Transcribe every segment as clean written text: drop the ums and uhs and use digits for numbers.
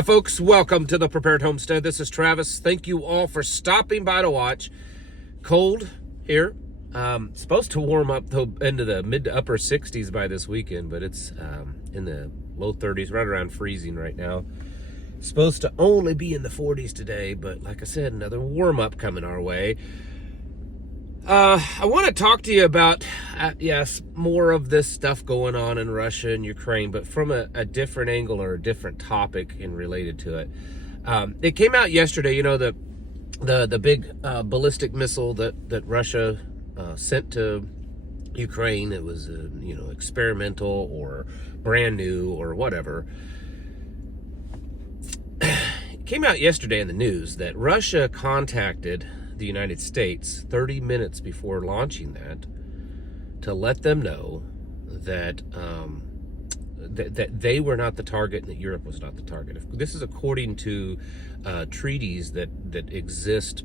Hi folks, welcome to the Prepared Homestead. This is Travis. Thank you all for stopping by to watch. Cold here. Supposed to warm up into the mid to upper 60s by this weekend, but it's in the low 30s, right around freezing right now. Supposed to only be in the 40s today, but like I said, another warm up coming our way. I want to talk to you about, yes, more of this stuff going on in Russia and Ukraine, but from a different angle or a different topic and related to it. It came out yesterday, you know, the big ballistic missile that Russia sent to Ukraine. It was, experimental or brand new or whatever. It came out yesterday in the news that Russia contacted the United States 30 minutes before launching that to let them know that that they were not the target and that Europe was not the target. This is according to treaties that exist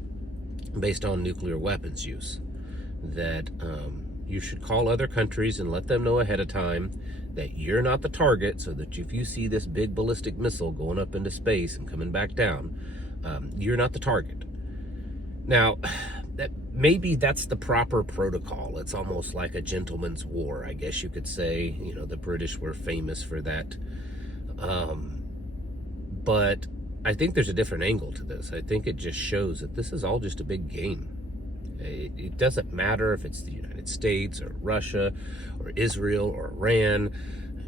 based on nuclear weapons use, that you should call other countries and let them know ahead of time that you're not the target, so that if you see this big ballistic missile going up into space and coming back down, you're not the target. Now, maybe that's the proper protocol. It's almost like a gentleman's war, I guess you could say. You know, the British were famous for that. But I think there's a different angle to this. I think it just shows that this is all just a big game. It doesn't matter if it's the United States or Russia or Israel or Iran,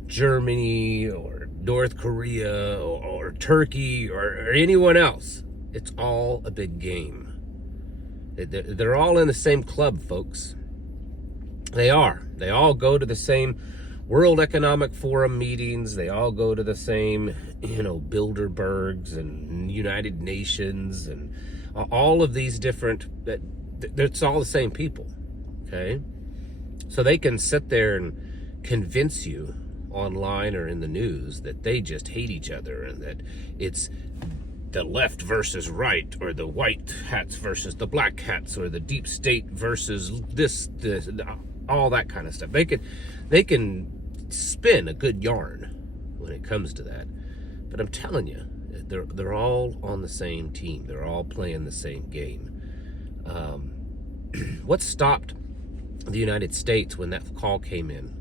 Germany or North Korea or Turkey or anyone else. It's all a big game. They're all in the same club, folks. They are. They all go to the same World Economic Forum meetings. They all go to the same, Bilderbergs and United Nations and all of these different, it's all the same people, okay? So they can sit there and convince you online or in the news that they just hate each other and that it's the left versus right, or the white hats versus the black hats, or the deep state versus this, all that kind of stuff. They can spin a good yarn when it comes to that. But I'm telling you, they're all on the same team. They're all playing the same game. What stopped the United States when that call came in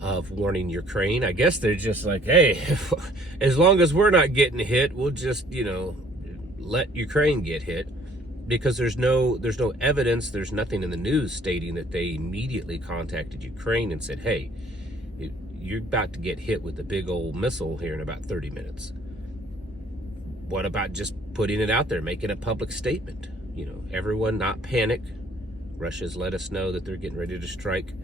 of warning Ukraine? I guess they're just like, hey, as long as we're not getting hit, we'll just, let Ukraine get hit, because there's no evidence, there's nothing in the news stating that they immediately contacted Ukraine and said, hey, you're about to get hit with a big old missile here in about 30 minutes. What about just putting it out there, making a public statement? Everyone not panic. Russia's let us know that they're getting ready to strike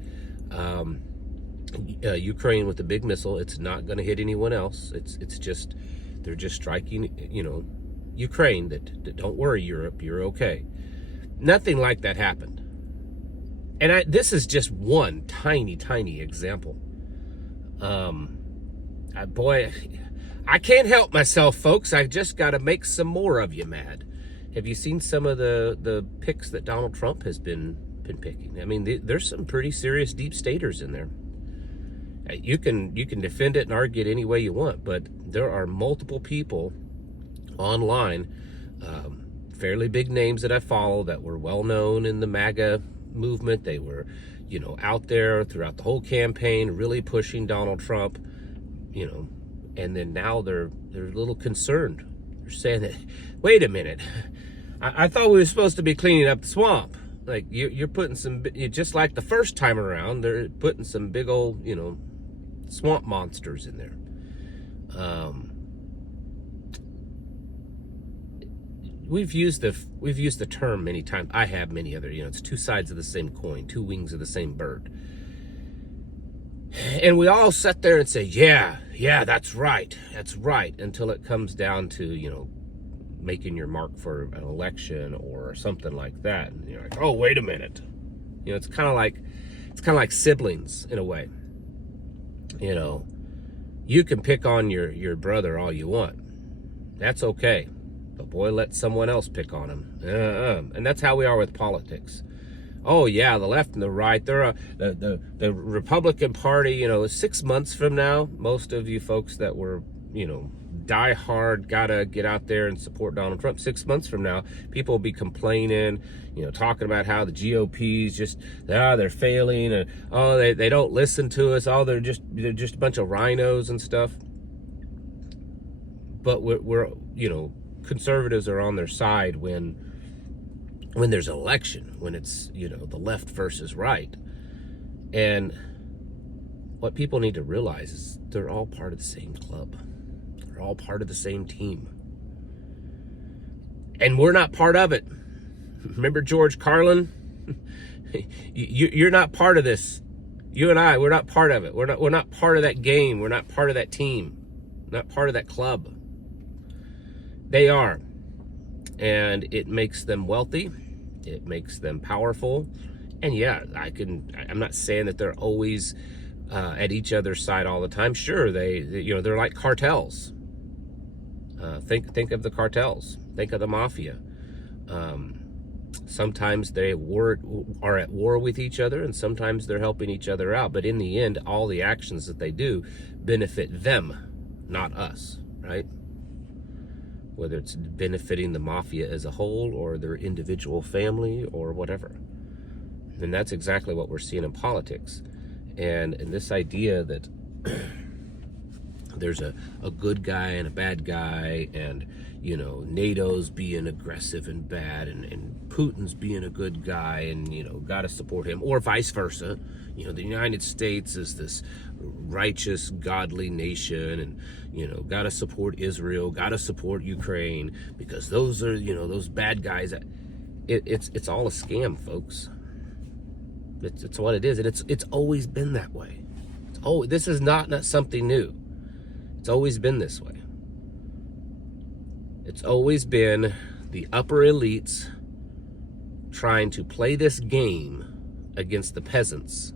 Ukraine with a big missile. It's not going to hit anyone else. It's just, they're just striking, Ukraine. That don't worry, Europe, you're okay. Nothing like that happened. And this is just one tiny example. Boy, I can't help myself, folks. I just got to make some more of you mad. Have you seen some of the pics that Donald Trump has been picking? I mean, there's some pretty serious deep staters in there. You can defend it and argue it any way you want, but there are multiple people online, fairly big names that I follow, that were well known in the MAGA movement. They were, out there throughout the whole campaign, really pushing Donald Trump, and then now they're a little concerned. They're saying that, wait a minute, I thought we were supposed to be cleaning up the swamp. Like, you're putting some, just like the first time around, they're putting some big old, swamp monsters in there. We've used the term many times. I have many other, it's two sides of the same coin, two wings of the same bird. And we all sit there and say, yeah, that's right, until it comes down to, making your mark for an election or something like that. And you're like, oh, wait a minute. It's kind of like siblings in a way. You can pick on your brother all you want. That's okay. But boy, let someone else pick on him. And that's how we are with politics. Oh yeah, the left and the right, they're the Republican Party, 6 months from now, most of you folks that were, die hard, gotta get out there and support Donald Trump. 6 months from now, people will be complaining, talking about how the GOP's just, they're failing, and they don't listen to us, they're just a bunch of rhinos and stuff. But we're conservatives are on their side when there's an election, when it's the left versus right. And what people need to realize is they're all part of the same club. They're all part of the same team. And we're not part of it. Remember George Carlin? You're not part of this. You and I, we're not part of it. We're not part of that game. We're not part of that team. Not part of that club. They are. And it makes them wealthy. It makes them powerful. And yeah, I'm not saying that they're always at each other's side all the time. Sure, they're like cartels. Think of the cartels. Think of the mafia. Sometimes they are at war with each other, and sometimes they're helping each other out. But in the end, all the actions that they do benefit them, not us, right? Whether it's benefiting the mafia as a whole or their individual family or whatever. And that's exactly what we're seeing in politics. And this idea that there's a good guy and a bad guy, and NATO's being aggressive and bad, and Putin's being a good guy, and gotta support him, or vice versa. The United States is this righteous, godly nation, and gotta support Israel, gotta support Ukraine, because those are those bad guys. It's all a scam, folks. It's what it is, and it's always been that way. This is not something new. It's always been this way. It's always been the upper elites trying to play this game against the peasants.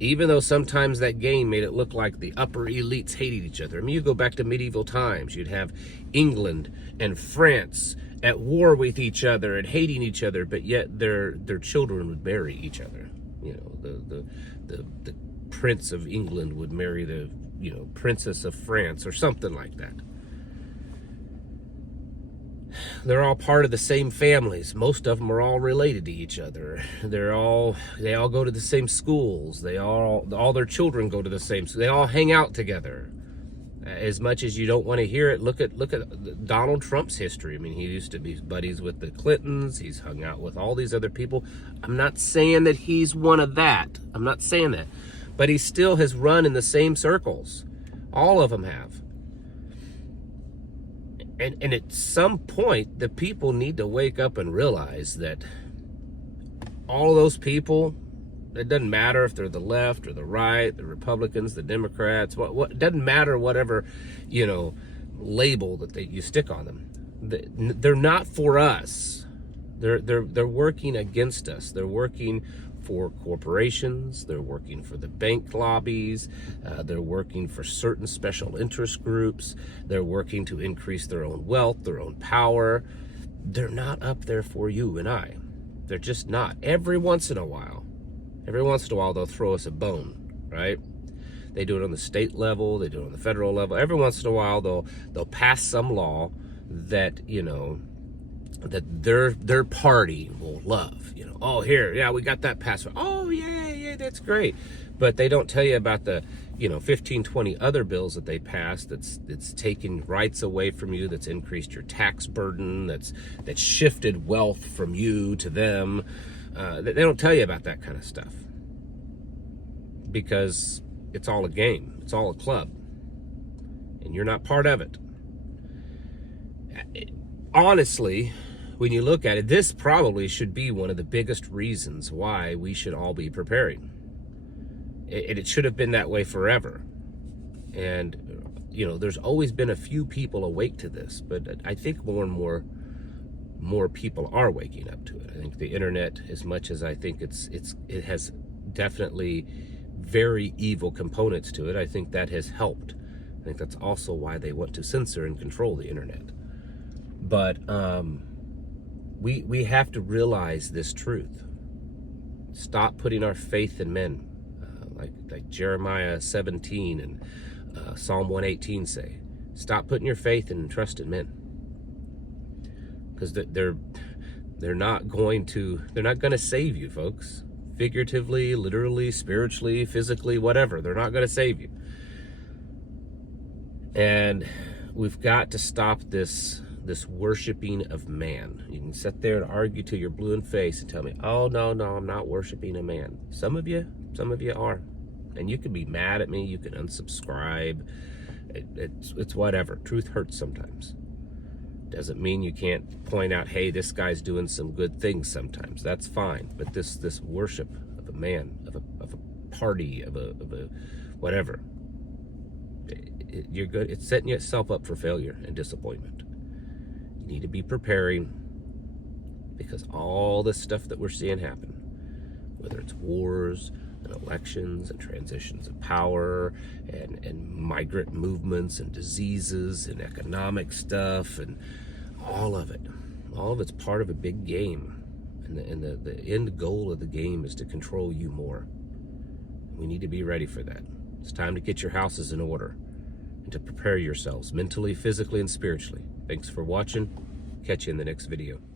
Even though sometimes that game made it look like the upper elites hated each other. I mean, you go back to medieval times, you'd have England and France at war with each other and hating each other, but yet their children would marry each other. The Prince of England would marry the Princess of France or something like that. They're all part of the same families. Most of them are all related to each other. They all go to the same schools. All their children go to the same. They all hang out together. As much as you don't want to hear it, look at Donald Trump's history. I mean, he used to be buddies with the Clintons. He's hung out with all these other people. I'm not saying that he's one of that. I'm not saying that. But he still has run in the same circles. All of them have. And at some point, the people need to wake up and realize that all of those people, it doesn't matter if they're the left or the right, the Republicans, the Democrats, what it doesn't matter whatever, label that you stick on them. They're not for us. They're working against us. They're working for corporations. They're working for the bank lobbies. They're working for certain special interest groups. They're working to increase their own wealth, their own power. They're not up there for you and I. They're just not. Every once in a while, they'll throw us a bone, right? They do it on the state level. They do it on the federal level. Every once in a while, they'll pass some law that, that their party will love. Oh, here, yeah, we got that passed. Oh, yeah, that's great. But they don't tell you about the 15, 20 other bills that they passed that's taken rights away from you, that's increased your tax burden, that's shifted wealth from you to them. They don't tell you about that kind of stuff, because it's all a game. It's all a club. And you're not part of it. Honestly, when you look at it, this probably should be one of the biggest reasons why we should all be preparing. It should have been that way forever. And, there's always been a few people awake to this, but I think more and more people are waking up to it. I think the internet, as much as I think it has definitely very evil components to it, I think that has helped. I think that's also why they want to censor and control the internet. But we have to realize this truth. Stop putting our faith in men, like Jeremiah 17 and Psalm 118 say. Stop putting your faith and trust in men, because they're not going to save you, folks. Figuratively, literally, spiritually, physically, whatever. They're not going to save you. And we've got to stop this worshiping of man. You can sit there and argue till you're blue in the face and tell me, oh, no, I'm not worshiping a man. Some of you are. And you can be mad at me. You can unsubscribe. It's whatever. Truth hurts sometimes. Doesn't mean you can't point out, hey, this guy's doing some good things sometimes. That's fine. But this worship of a man, of a party, of a whatever, you're good. It's setting yourself up for failure and disappointment. You need to be preparing, because all this stuff that we're seeing happen, whether it's wars and elections and transitions of power and migrant movements and diseases and economic stuff and all of it's part of a big game. And the end goal of the game is to control you more. We need to be ready for that. It's time to get your houses in order and to prepare yourselves mentally, physically, and spiritually. Thanks for watching. Catch you in the next video.